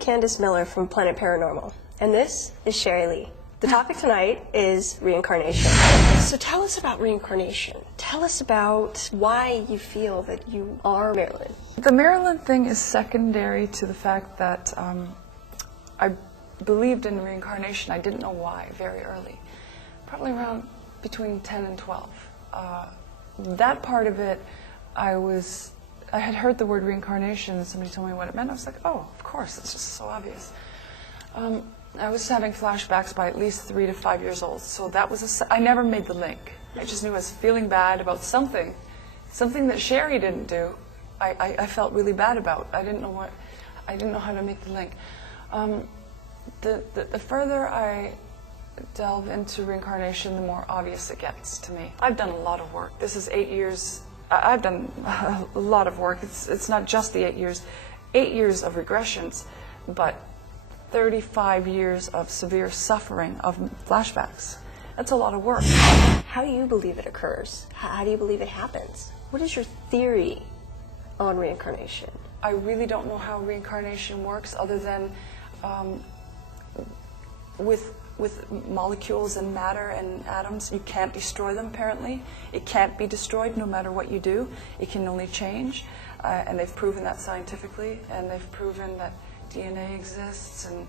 Candace Miller from Planet Paranormal, and this is Sherri Lee. The topic tonight is reincarnation. So tell us about reincarnation. Tell us about why you feel that you are Marilyn. The Marilyn thing is secondary to the fact that I believed in reincarnation. I didn't know why very early, probably around between 10 and 12. That part of it, I had heard the word reincarnation and somebody told me what it meant. I was like, oh, of course, it's just so obvious. I was having flashbacks by at least 3 to 5 years old, so that was I never made the link. I just knew I was feeling bad about something that Sherri didn't do. I felt really bad about. I didn't know how to make the link. The further I delve into reincarnation, the more obvious it gets to me. I've done a lot of work. This is 8 years. I've done a lot of work. It's not just the 8 years. 8 years of regressions, but 35 years of severe suffering of flashbacks. That's a lot of work. How do you believe it occurs? How do you believe it happens? What is your theory on reincarnation? I really don't know how reincarnation works other than with molecules and matter and atoms. You can't destroy them, apparently. It can't be destroyed no matter what you do. It can only change. And they've proven that scientifically, and they've proven that DNA exists, and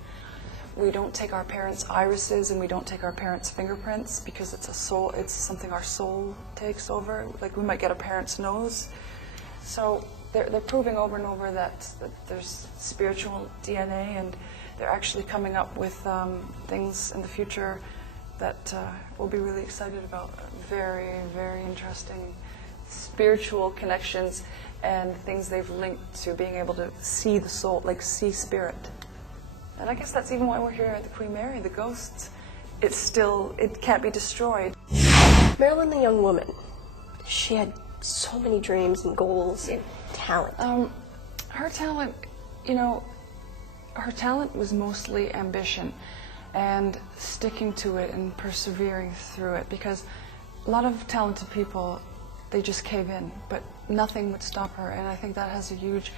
we don't take our parents' irises and we don't take our parents' fingerprints because it's something our soul takes over. Like we might get a parent's nose. So they're proving over and over that there's spiritual DNA, and they're actually coming up with things in the future that we'll be really excited about. Very, very interesting spiritual connections and things they've linked to being able to see the soul, like see spirit. And I guess that's even why we're here at the Queen Mary, the ghosts. It can't be destroyed. Marilyn, the young woman, she had so many dreams and goals and talent. Her talent, her talent was mostly ambition and sticking to it and persevering through it, because a lot of talented people, they just cave in, but nothing would stop her, and I think that has a huge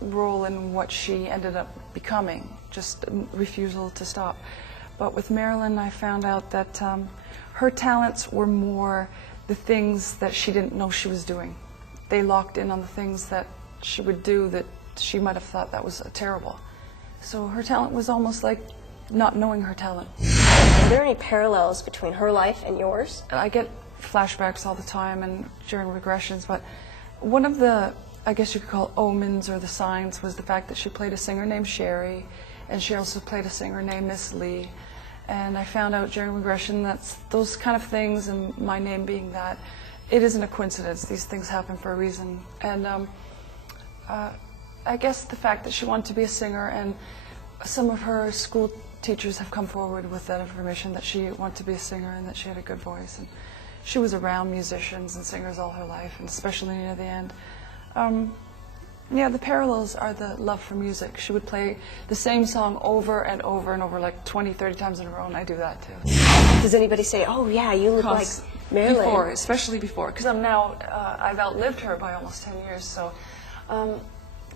role in what she ended up becoming, just refusal to stop. But with Marilyn, I found out that her talents were more the things that she didn't know she was doing. They locked in on the things that she would do that she might have thought that was terrible. So her talent was almost like not knowing her talent. Are there any parallels between her life and yours? I get flashbacks all the time and during regressions, but one of the, I guess you could call omens or the signs, was the fact that she played a singer named Sherri, and she also played a singer named Miss Lee. And I found out during regression that those kind of things, and my name being that, it isn't a coincidence. These things happen for a reason. And I guess the fact that she wanted to be a singer, and some of her school teachers have come forward with that information that she wanted to be a singer and that she had a good voice. And she was around musicians and singers all her life, and especially near the end. Yeah, the parallels are the love for music. She would play the same song over and over and over, like 20, 30 times in a row, and I do that too. Does anybody say, oh yeah, you look like Marilyn? Before, especially before, because I'm now, I've outlived her by almost 10 years, so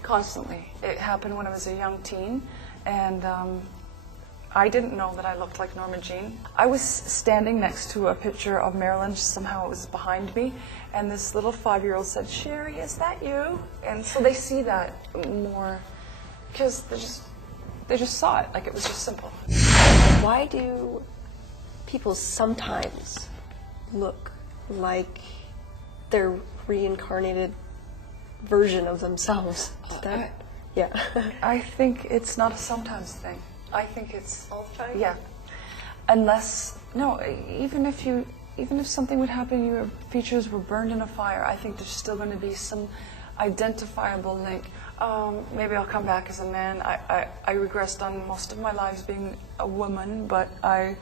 constantly. It happened when I was a young teen, and I didn't know that I looked like Norma Jean. I was standing next to a picture of Marilyn, somehow it was behind me, and this little 5-year-old said, Sherri, is that you? And so they see that more, because they just saw it, like it was just simple. Why do people sometimes look like their reincarnated version of themselves? Yeah. I think it's not a sometimes thing. I think it's all the time. Yeah, unless even if something would happen, your features were burned in a fire, I think there's still going to be some identifiable link. Maybe I'll come back as a man. I regressed on most of my lives being a woman, but I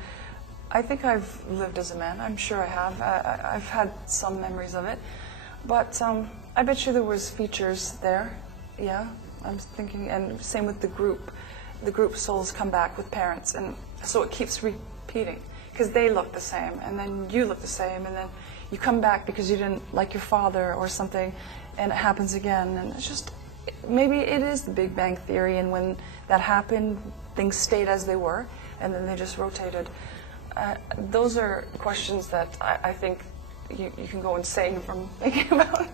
think I've lived as a man. I'm sure I have. I've had some memories of it, but I bet you there was features there. Yeah, I'm thinking, and same with the group. The group souls come back with parents, and so it keeps repeating because they look the same, and then you look the same, and then you come back because you didn't like your father or something, and it happens again, and it's just maybe it is the Big Bang Theory, and when that happened, things stayed as they were, and then they just rotated. Those are questions that I think you can go insane from thinking about,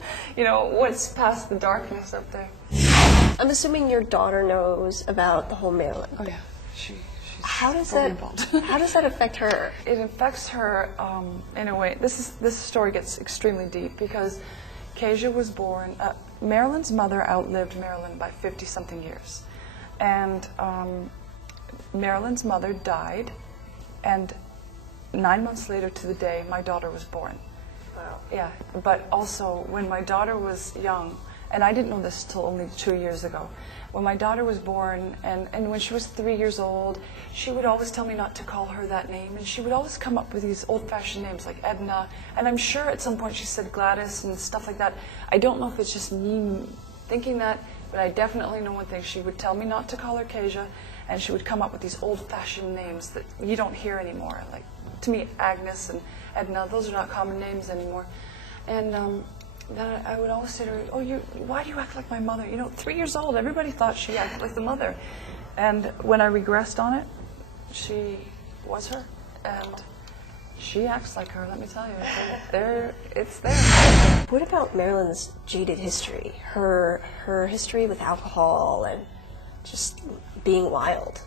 what's past the darkness up there. I'm assuming your daughter knows about the whole Marilyn. Oh yeah, she's How does involved. How does that affect her? It affects her in a way. This story gets extremely deep because Kezia was born. Marilyn's mother outlived Marilyn by 50-something years, and Marilyn's mother died, and 9 months later to the day, my daughter was born. Wow. Yeah, but also when my daughter was young, and I didn't know this till only 2 years ago, when my daughter was born and when she was 3 years old, she would always tell me not to call her that name, and she would always come up with these old-fashioned names like Edna, and I'm sure at some point she said Gladys and stuff like that. I don't know if it's just me thinking that, but I definitely know one thing. She would tell me not to call her Kezia, and she would come up with these old-fashioned names that you don't hear anymore. Like, to me, Agnes and Edna, those are not common names anymore. And then I would always say to her, "Oh, why do you act like my mother? 3 years old, everybody thought she acted like the mother." And when I regressed on it, she was her, and she acts like her, let me tell you. It's there. What about Marilyn's jaded history? Her history with alcohol and just being wild?